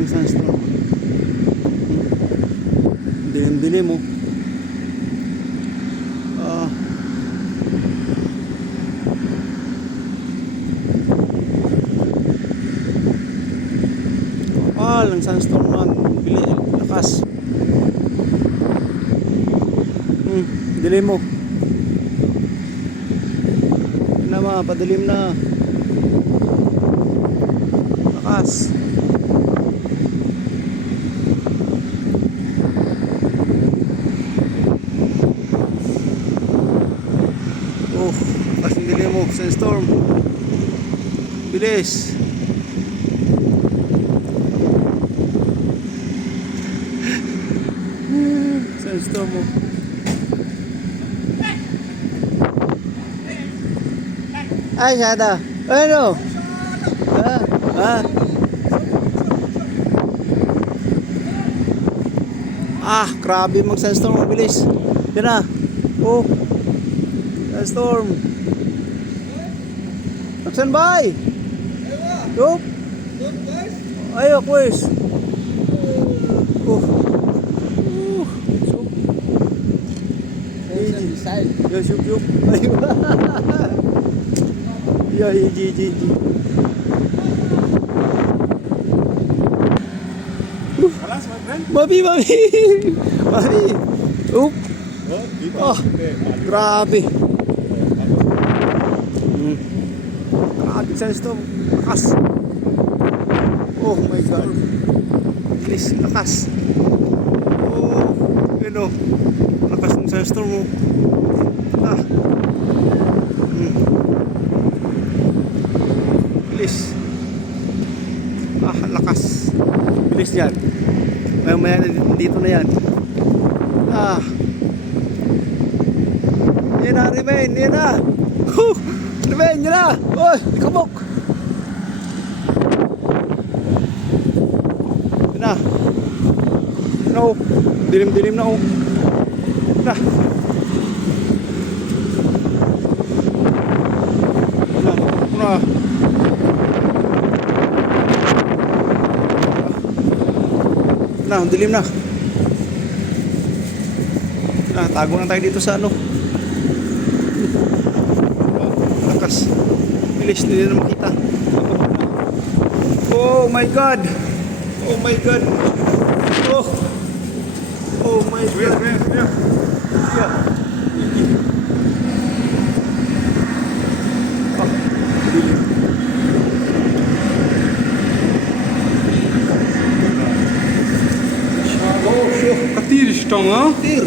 ng sandstorm. Dilim-dilim mo. Ang sandstorm man, lakas. Dilim mo. Yun na padilim na. Lakas. Lakas yung dilim mo, sandstorm. Bilis. Sandstorm mo. Ay, sada. Ano? Grabe mag-sandstorm, mabilis. Yan na. Sandstorm. Naksan bay? Yup. Ayo, quiz. Ya, yup. Ayo. Ya, ji. Babi. Grabe. Grabe sandstorm. Lakas. Oh my God. Bilis, lakas. Lakas ng sandstorm. Bilis. Lakas. Bilis yan. Maya dito na yan. Yan na, remain. Yan na. Remain, yan na. Oy, ikabok. Yan na. No. Dilim na. Na. Na, dilim na. Tago na tayo dito sa ano. Lakas. Bilis, hindi na makita. Oh my God. Oh my God. Oh my God. Yeah. Katir stang, ha? Katir.